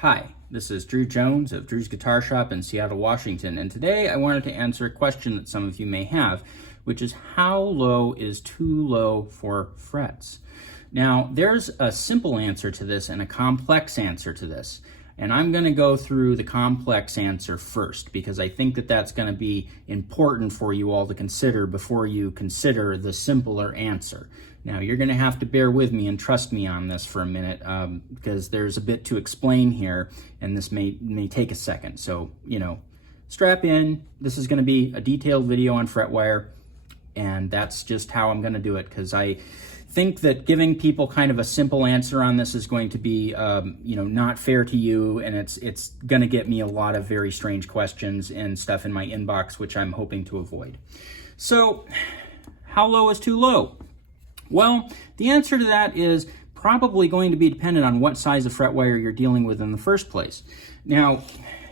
Hi, this is Drew Jones of Drew's Guitar Shop in Seattle, Washington, and today I wanted to answer a question that some of you may have, which is how low is too low for frets? Now, there's a simple answer to this and a complex answer to this, and I'm going to go through the complex answer first because I think that that's going to be important for you all to consider before you consider the simpler answer. Now, you're going to have to bear with me and trust me on this for a minute because there's a bit to explain here, and this may take a second. So, strap in. This is going to be a detailed video on fretwire, and that's just how I'm going to do it because I think that giving people kind of a simple answer on this is going to be, not fair to you, and it's going to get me a lot of very strange questions and stuff in my inbox, which I'm hoping to avoid. So, how low is too low? Well, the answer to that is probably going to be dependent on what size of fretwire you're dealing with in the first place. Now,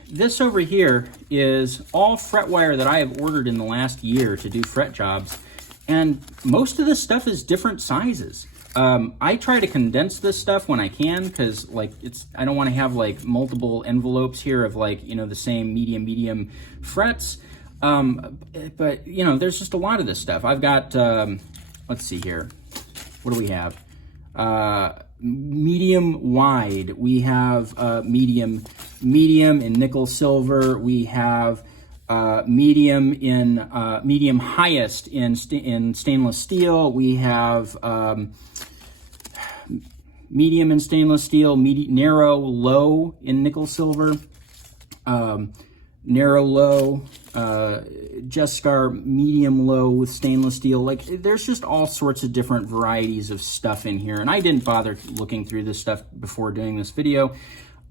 this over here is all fretwire that I have ordered in the last year to do fret jobs, and most of this stuff is different sizes. I try to condense this stuff when I can because I don't want to have multiple envelopes here of the same medium frets. But there's just a lot of this stuff. I've got, let's see here. What do we have? Medium wide. We have medium in nickel silver. We have medium highest in stainless steel. We have medium in stainless steel. Narrow low in nickel silver. Narrow low. Jescar medium low with stainless steel. There's just all sorts of different varieties of stuff in here, and I didn't bother looking through this stuff before doing this video.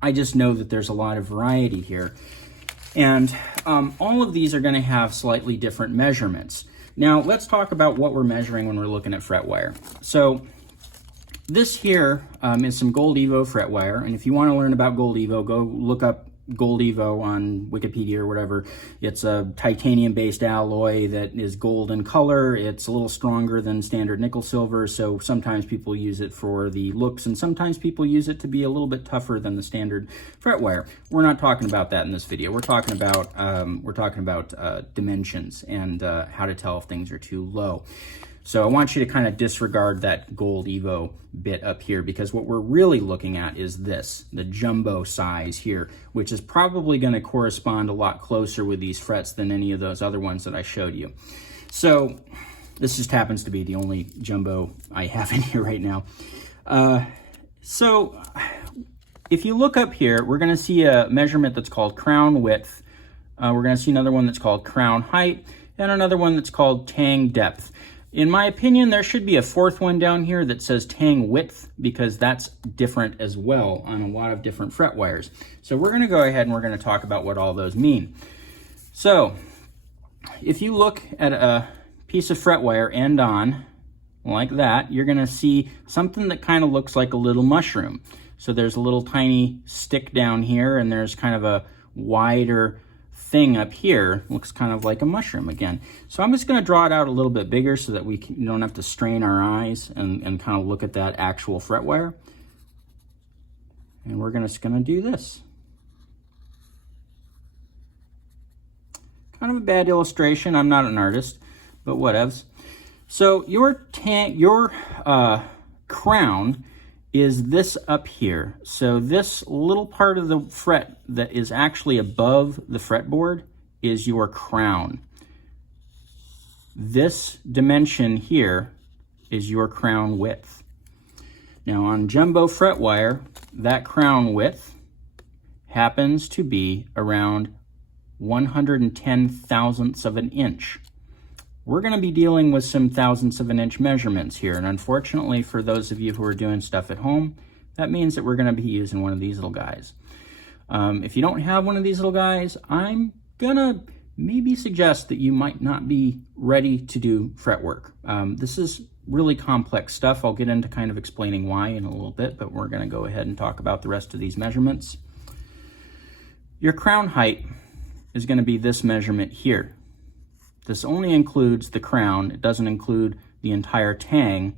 I just know that there's a lot of variety here, and all of these are going to have slightly different measurements. Now let's talk about what we're measuring when we're looking at fretwire. So this here is some Gold Evo fretwire, and if you want to learn about Gold Evo, go look up Gold Evo on Wikipedia or whatever. It's a titanium-based alloy that is gold in color. It's a little stronger than standard nickel silver, so sometimes people use it for the looks, and sometimes people use it to be a little bit tougher than the standard fretwire. We're not talking about that in this video. We're talking about dimensions and how to tell if things are too low. So I want you to kind of disregard that Gold Evo bit up here because what we're really looking at is this, the jumbo size here, which is probably going to correspond a lot closer with these frets than any of those other ones that I showed you. So this just happens to be the only jumbo I have in here right now. So if you look up here, we're going to see a measurement that's called crown width. We're going to see another one that's called crown height and another one that's called tang depth. In my opinion, there should be a fourth one down here that says tang width because that's different as well on a lot of different fret wires. So we're going to go ahead and we're going to talk about what all those mean. So if you look at a piece of fret wire end on like that, you're going to see something that kind of looks like a little mushroom. So there's a little tiny stick down here and there's kind of a wider thing up here. Looks kind of like a mushroom again. So I'm just going to draw it out a little bit bigger so that we don't have to strain our eyes and kind of look at that actual fret wire. And we're just going to do this. Kind of a bad illustration. I'm not an artist, but whatevs. So your crown is this up here. So this little part of the fret that is actually above the fretboard is your crown. This dimension here is your crown width. Now on jumbo fret wire, that crown width happens to be around 110 thousandths of an inch. We're going to be dealing with some thousandths of an inch measurements here, and unfortunately for those of you who are doing stuff at home, that means that we're going to be using one of these little guys. If you don't have one of these little guys, I'm going to maybe suggest that you might not be ready to do fret work. This is really complex stuff. I'll get into kind of explaining why in a little bit, but we're going to go ahead and talk about the rest of these measurements. Your crown height is going to be this measurement here. This only includes the crown. It doesn't include the entire tang,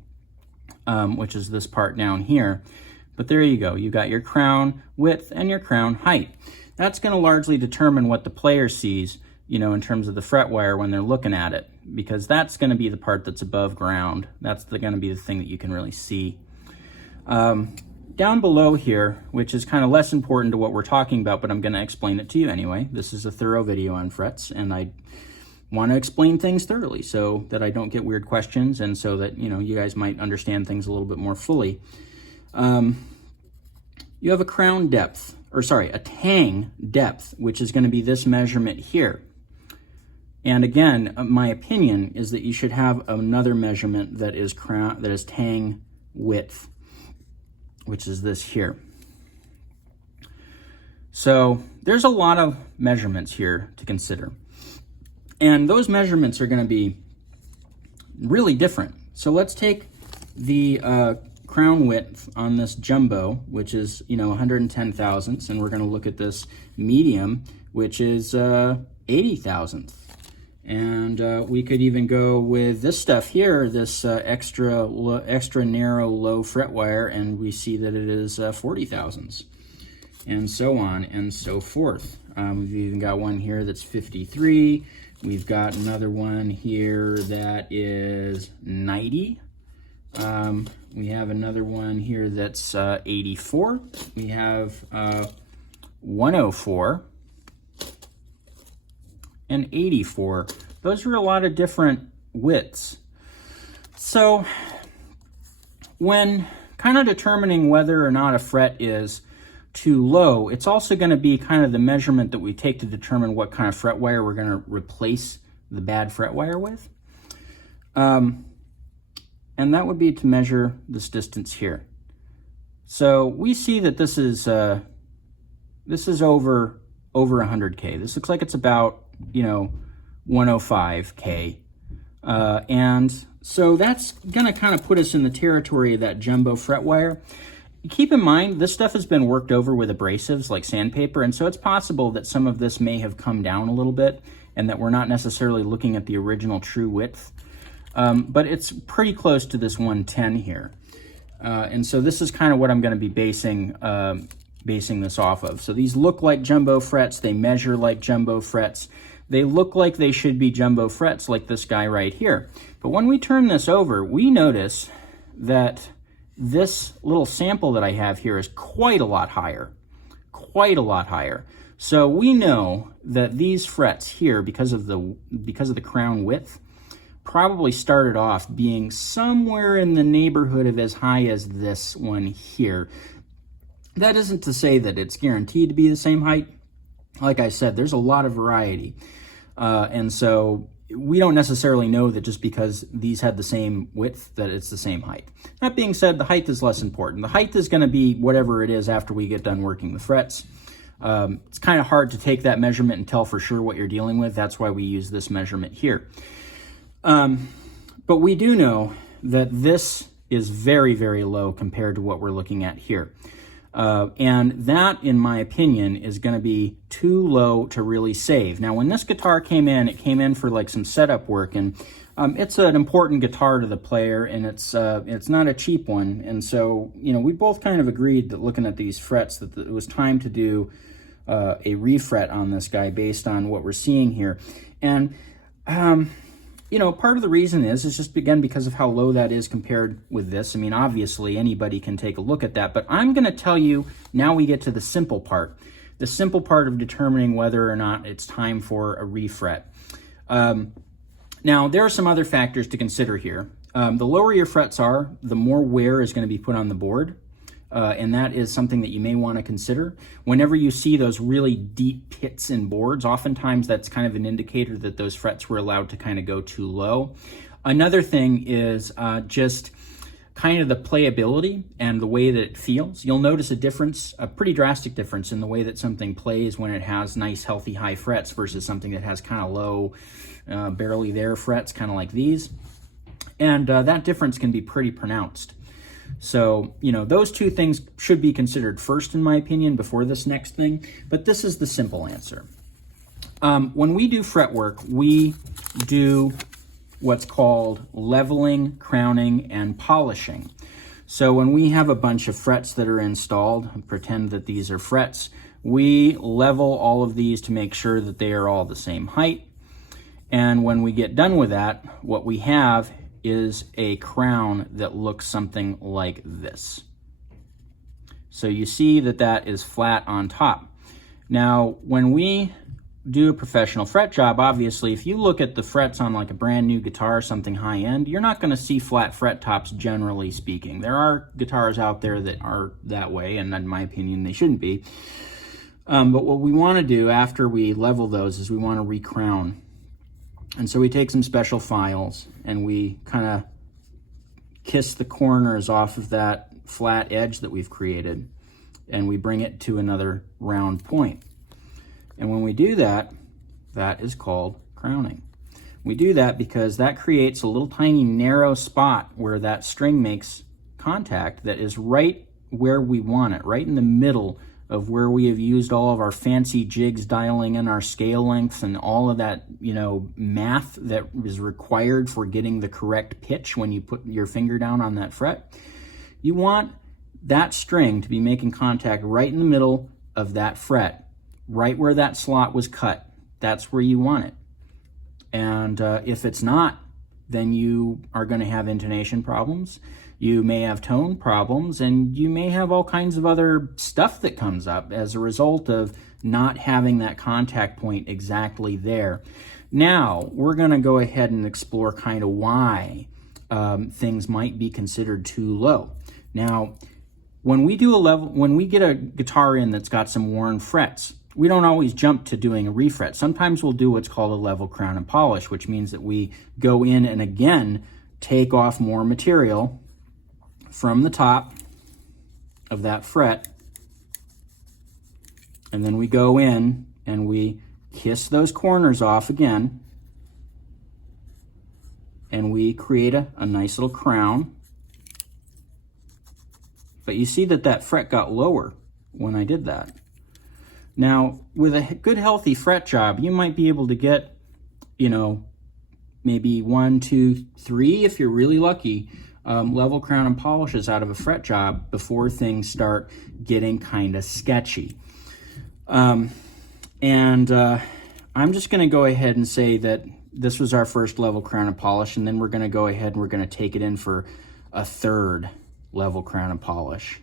which is this part down here. But there you go. You got your crown width and your crown height. That's going to largely determine what the player sees, you know, in terms of the fret wire when they're looking at it, because that's going to be the part that's above ground. That's going to be the thing that you can really see. Down below here, which is kind of less important to what we're talking about, but I'm going to explain it to you anyway. This is a thorough video on frets, and I want to explain things thoroughly so that I don't get weird questions, and so that, you know, you guys might understand things a little bit more fully. You have a crown depth, or sorry, a tang depth, which is going to be this measurement here. And again, my opinion is that you should have another measurement that is tang width, which is this here. So there's a lot of measurements here to consider. And those measurements are going to be really different. So let's take the crown width on this jumbo, which is, you know, 110 thousandths, and we're going to look at this medium, which is 80 thousandths. And we could even go with this stuff here, this extra narrow low fret wire, and we see that it is 40 thousandths, and so on and so forth. We've even got one here that's 53. We've got another one here that is 90. We have another one here that's 84. We have 104 and 84. Those are a lot of different widths. So when kind of determining whether or not a fret is too low, it's also going to be kind of the measurement that we take to determine what kind of fret wire we're going to replace the bad fret wire with. And that would be to measure this distance here. So we see that this is over 100K. This looks like it's about, you know, 105K. And so that's gonna kind of put us in the territory of that jumbo fret wire. Keep in mind, this stuff has been worked over with abrasives like sandpaper, and so it's possible that some of this may have come down a little bit and that we're not necessarily looking at the original true width. But it's pretty close to this 110 here. And so this is kind of what I'm going to be basing this off of. So these look like jumbo frets. They measure like jumbo frets. They look like they should be jumbo frets like this guy right here. But when we turn this over, we notice that this little sample that I have here is quite a lot higher. Quite a lot higher. So we know that these frets here, because of the crown width, probably started off being somewhere in the neighborhood of as high as this one here. That isn't to say that it's guaranteed to be the same height. Like I said, there's a lot of variety. And so we don't necessarily know that just because these had the same width that it's the same height. That being said, the height is less important. The height is going to be whatever it is after we get done working the frets. It's kind of hard to take that measurement and tell for sure what you're dealing with. That's why we use this measurement here. But we do know that this is very, very low compared to what we're looking at here. And that, in my opinion, is going to be too low to really save. Now, when this guitar came in, it came in for like some setup work, and it's an important guitar to the player, and it's not a cheap one. And so, you know, we both kind of agreed that looking at these frets that it was time to do a refret on this guy based on what we're seeing here. And you know, part of the reason is just, again, because of how low that is compared with this. I mean, obviously, anybody can take a look at that. But I'm going to tell you, now we get to the simple part. The simple part of determining whether or not it's time for a refret. Now, there are some other factors to consider here. The lower your frets are, the more wear is going to be put on the board. And that is something that you may want to consider. Whenever you see those really deep pits in boards, oftentimes that's kind of an indicator that those frets were allowed to kind of go too low. Another thing is just kind of the playability and the way that it feels. You'll notice a difference, a pretty drastic difference in the way that something plays when it has nice, healthy, high frets versus something that has kind of low, barely there frets, kind of like these. And that difference can be pretty pronounced. So, you know, those two things should be considered first, in my opinion, before this next thing. But this is the simple answer. When we do fret work, we do what's called leveling, crowning, and polishing. So when we have a bunch of frets that are installed, pretend that these are frets, we level all of these to make sure that they are all the same height. And when we get done with that, what we have is a crown that looks something like this. So you see that that is flat on top. Now, when we do a professional fret job, obviously, if you look at the frets on like a brand new guitar, something high end, you're not going to see flat fret tops, generally speaking. There are guitars out there that are that way, and in my opinion, they shouldn't be. But what we want to do after we level those is we want to recrown. And so we take some special files and we kind of kiss the corners off of that flat edge that we've created, and we bring it to another round point. And when we do that, that is called crowning. We do that because that creates a little tiny narrow spot where that string makes contact that is right where we want it, right in the middle of where we have used all of our fancy jigs dialing in our scale length and all of that, math that is required for getting the correct pitch when you put your finger down on that fret. You want that string to be making contact right in the middle of that fret, right where that slot was cut. That's where you want it. And if it's not, then you are going to have intonation problems. You may have tone problems, and you may have all kinds of other stuff that comes up as a result of not having that contact point exactly there. Now, we're going to go ahead and explore kind of why things might be considered too low. Now, when we get a guitar in that's got some worn frets, we don't always jump to doing a refret. Sometimes we'll do what's called a level, crown, and polish, which means that we go in and again take off more material from the top of that fret, and then we go in and we kiss those corners off again, and we create a nice little crown. But you see that that fret got lower when I did that. Now, with a good healthy fret job, you might be able to get, maybe 1, 2, 3, if you're really lucky, level, crown, and polishes out of a fret job before things start getting kind of sketchy. I'm just going to go ahead and say that this was our first level, crown, and polish, and then we're going to go ahead and we're going to take it in for a third level, crown, and polish.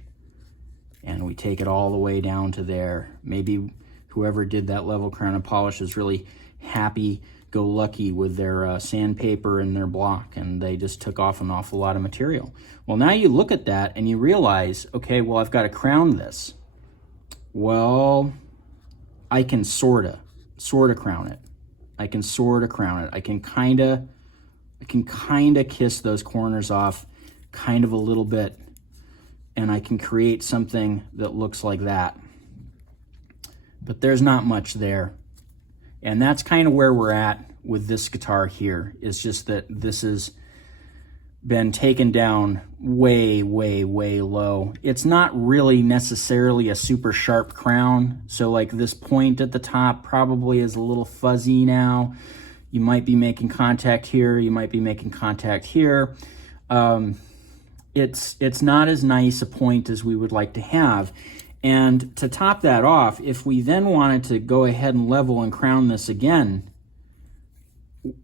And we take it all the way down to there. Maybe whoever did that level, crown, and polish is really happy-go-lucky with their sandpaper and their block, and they just took off an awful lot of material. Well, now you look at that and you realize, okay, well, I've got to crown this. Well, I can sorta crown it. I can sorta crown it. I can kinda kiss those corners off kind of a little bit, and I can create something that looks like that. But there's not much there. And that's kind of where we're at with this guitar here. It's just that this has been taken down way, way, way low. It's not really necessarily a super sharp crown. So like this point at the top probably is a little fuzzy now. You might be making contact here. You might be making contact here. It's not as nice a point as we would like to have. And to top that off, if we then wanted to go ahead and level and crown this again,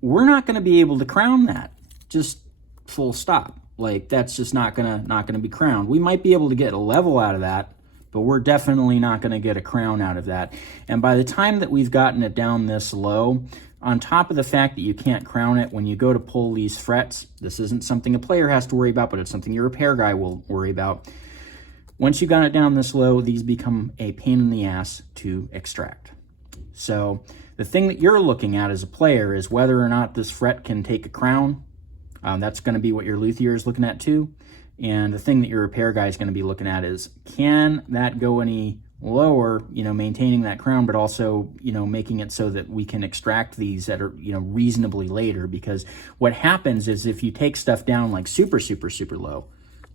we're not going to be able to crown that. Just full stop. Like, that's just not gonna be crowned. We might be able to get a level out of that, but we're definitely not going to get a crown out of that. And by the time that we've gotten it down this low, on top of the fact that you can't crown it, when you go to pull these frets, this isn't something a player has to worry about, but it's something your repair guy will worry about. Once you got it down this low, these become a pain in the ass to extract. So the thing that you're looking at as a player is whether or not this fret can take a crown. That's going to be what your luthier is looking at too. And the thing that your repair guy is going to be looking at is, can that go any lower, maintaining that crown, but also, making it so that we can extract these that are, reasonably later. Because what happens is if you take stuff down like super, super, super low,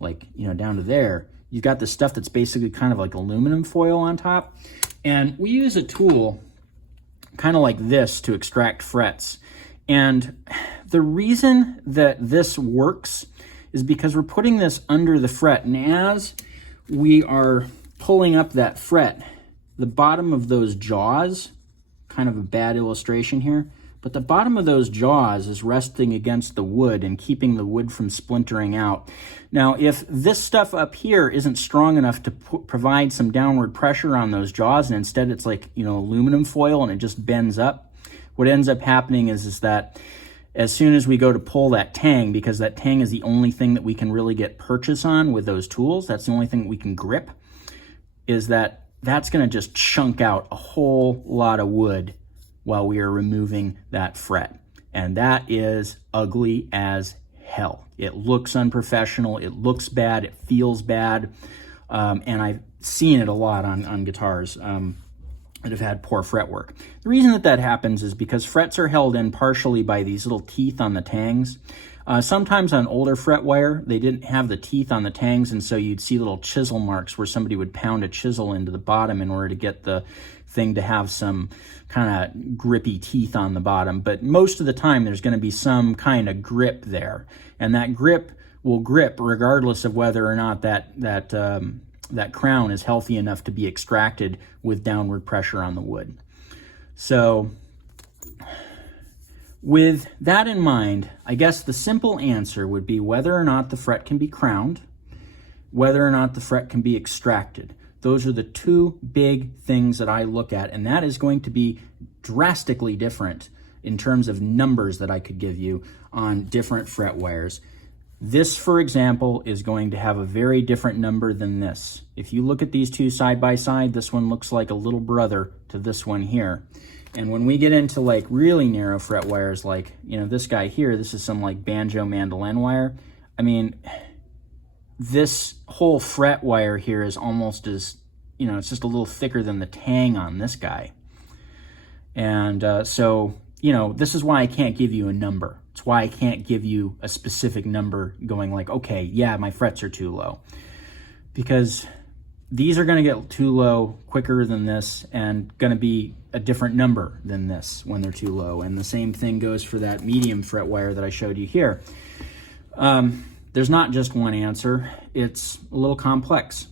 like, down to there, you've got this stuff that's basically kind of like aluminum foil on top. And we use a tool kind of like this to extract frets. And the reason that this works is because we're putting this under the fret, and as we are pulling up that fret, the bottom of those jaws, kind of a bad illustration here, but the bottom of those jaws is resting against the wood and keeping the wood from splintering out. Now, if this stuff up here isn't strong enough to provide some downward pressure on those jaws, and instead it's like, you know, aluminum foil and it just bends up, what ends up happening is that as soon as we go to pull that tang, because that tang is the only thing that we can really get purchase on with those tools, that's the only thing that we can grip, is that's going to just chunk out a whole lot of wood while we are removing that fret. And that is ugly as hell. It looks unprofessional, it looks bad, it feels bad, and I've seen it a lot on guitars that have had poor fretwork. The reason that happens is because frets are held in partially by these little teeth on the tangs. Sometimes on older fretwire, they didn't have the teeth on the tangs, and so you'd see little chisel marks where somebody would pound a chisel into the bottom in order to get the thing to have some kind of grippy teeth on the bottom. But most of the time, there's going to be some kind of grip there, and that grip will grip regardless of whether or not that crown is healthy enough to be extracted with downward pressure on the wood. So with that in mind, I guess the simple answer would be whether or not the fret can be crowned, whether or not the fret can be extracted. Those are the two big things that I look at, and that is going to be drastically different in terms of numbers that I could give you on different fret wires. This, for example, is going to have a very different number than this. If you look at these two side by side, this one looks like a little brother to this one here. And when we get into like really narrow fret wires, like, you know, this guy here, this is some like banjo mandolin wire. I mean, this whole fret wire here is almost as, you know, it's just a little thicker than the tang on this guy. And so, you know, this is why I can't give you a number. It's why I can't give you a specific number going like, okay, yeah, my frets are too low. Because these are going to get too low quicker than this and going to be a different number than this when they're too low. And the same thing goes for that medium fret wire that I showed you here. There's not just one answer. It's a little complex.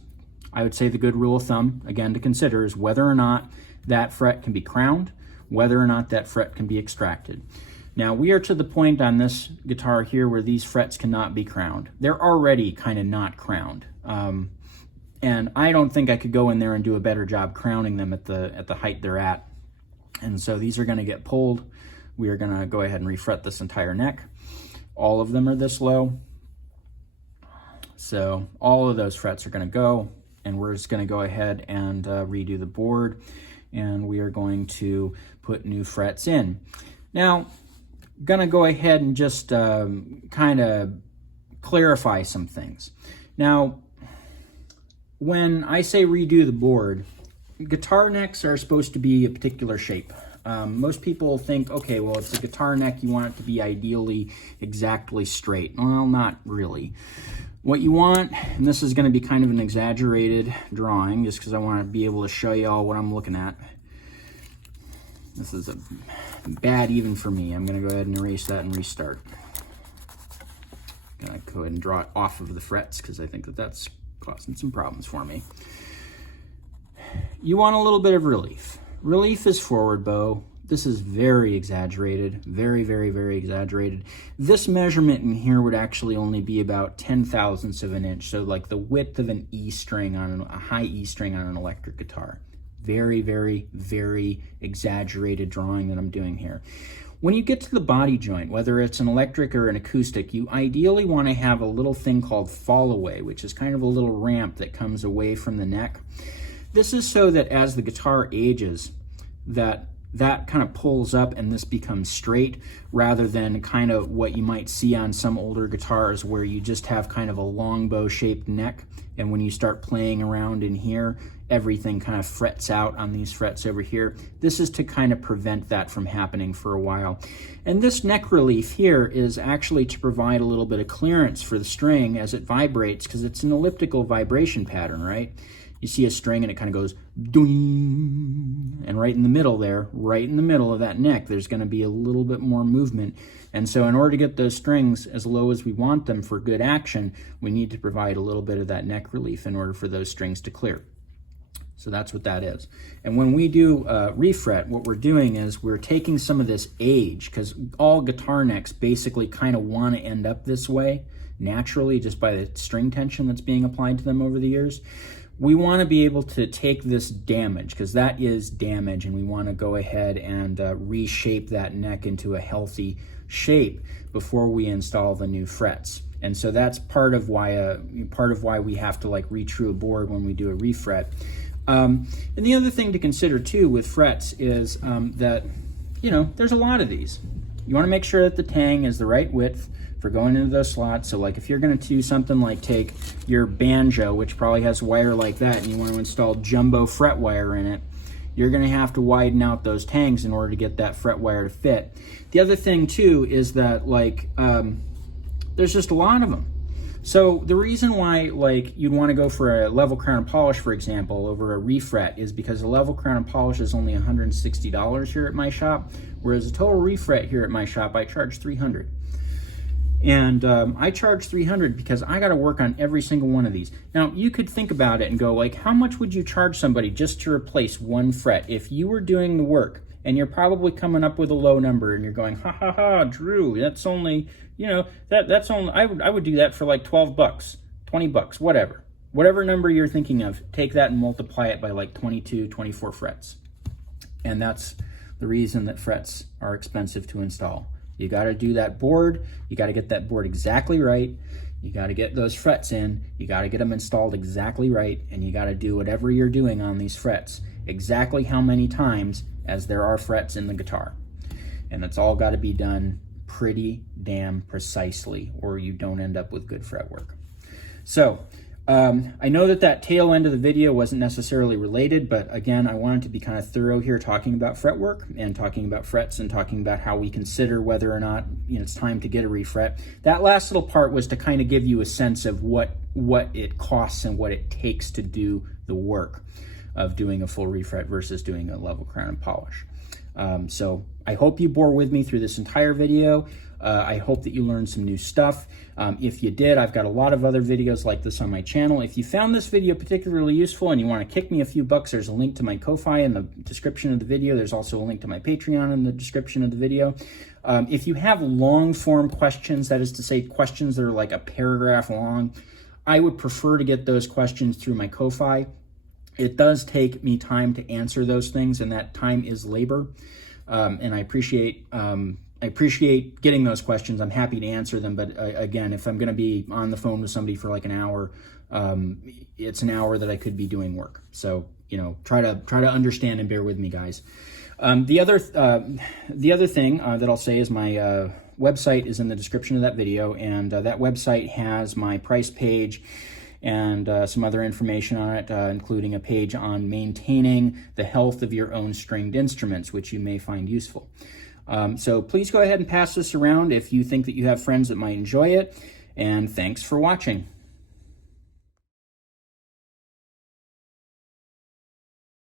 I would say the good rule of thumb, again, to consider is whether or not that fret can be crowned, whether or not that fret can be extracted. Now, we are to the point on this guitar here where these frets cannot be crowned. They're already kind of not crowned. And I don't think I could go in there and do a better job crowning them at the height they're at. And so these are going to get pulled. We are going to go ahead and refret this entire neck. All of them are this low. So all of those frets are going to go, and we're just going to go ahead and redo the board, and we are going to put new frets in. Now, I'm going to go ahead and just kind of clarify some things. Now, when I say redo the board, guitar necks are supposed to be a particular shape. Most people think, okay, well, it's a guitar neck, you want it to be ideally exactly straight. Well, not really. What you want, and this is going to be kind of an exaggerated drawing just because I want to be able to show you all what I'm looking at. This is a bad even for me. I'm going to go ahead and erase that and restart. I'm going to go ahead and draw it off of the frets because I think that that's causing some problems for me. You want a little bit of relief. Relief is forward bow. This is very exaggerated, very, very, very exaggerated. This measurement in here would actually only be about 10/1000ths of an inch, so like the width of an E string on a high E string on an electric guitar. Very, very, very exaggerated drawing that I'm doing here. When you get to the body joint, whether it's an electric or an acoustic, you ideally want to have a little thing called fall away, which is kind of a little ramp that comes away from the neck. This is so that as the guitar ages, that kind of pulls up and this becomes straight, rather than kind of what you might see on some older guitars where you just have kind of a long bow shaped neck, and when you start playing around in here, everything kind of frets out on these frets over here. This is to kind of prevent that from happening for a while. And this neck relief here is actually to provide a little bit of clearance for the string as it vibrates, because it's an elliptical vibration pattern, right? you see a string and it kind of goes doing, and right in the middle there, right in the middle of that neck, there's going to be a little bit more movement. And so in order to get those strings as low as we want them for good action, we need to provide a little bit of that neck relief in order for those strings to clear. So that's what that is. And when we do refret, what we're doing is we're taking some of this age, because all guitar necks basically kind of want to end up this way naturally just by the string tension that's being applied to them over the years. We want to be able to take this damage, because that is damage, and we want to go ahead and reshape that neck into a healthy shape before we install the new frets. And so that's part of why we have to like retrue a board when we do a refret. And the other thing to consider too with frets is that, you know, there's a lot of these. You want to make sure that the tang is the right width for going into those slots. So like if you're going to do something like take your banjo, which probably has wire like that, and you want to install jumbo fret wire in it, you're going to have to widen out those tangs in order to get that fret wire to fit. The other thing too is that like there's just a lot of them. So the reason why like you'd want to go for a level crown and polish, for example, over a refret is because a level crown and polish is only $160 here at my shop, whereas a total refret here at my shop I charge $300. And I charge $300 because I got to work on every single one of these. Now you could think about it and go like, how much would you charge somebody just to replace one fret if you were doing the work? And you're probably coming up with a low number and you're going, ha ha ha, Drew, that's only, you know, that's only, I would do that for like 12 bucks, 20 bucks, whatever number you're thinking of, take that and multiply it by like 22, 24 frets. And that's the reason that frets are expensive to install. You got to do that board. You got to get that board exactly right. You got to get those frets in. You got to get them installed exactly right. And you got to do whatever you're doing on these frets exactly how many times as there are frets in the guitar. And that's all got to be done pretty damn precisely, or you don't end up with good fretwork. So I know that tail end of the video wasn't necessarily related, but again, I wanted to be kind of thorough here talking about fretwork and talking about frets and talking about how we consider whether or not, you know, it's time to get a refret. That last little part was to kind of give you a sense of what it costs and what it takes to do the work of doing a full refret versus doing a level crown and polish. So I hope you bore with me through this entire video. I hope that you learned some new stuff. If you did, I've got a lot of other videos like this on my channel. If you found this video particularly useful and you want to kick me a few bucks, there's a link to my Ko-Fi in the description of the video. There's also a link to my Patreon in the description of the video. If you have long form questions, that is to say questions that are like a paragraph long, I would prefer to get those questions through my Ko-Fi. It does take me time to answer those things, and that time is labor. And I appreciate getting those questions. I'm happy to answer them, but again, if I'm going to be on the phone with somebody for like an hour, it's an hour that I could be doing work. So, you know, try to understand and bear with me, guys. The other thing that I'll say is my website is in the description of that video, and that website has my price page and some other information on it, including a page on maintaining the health of your own stringed instruments, which you may find useful. So please go ahead and pass this around if you think that you have friends that might enjoy it, and thanks for watching.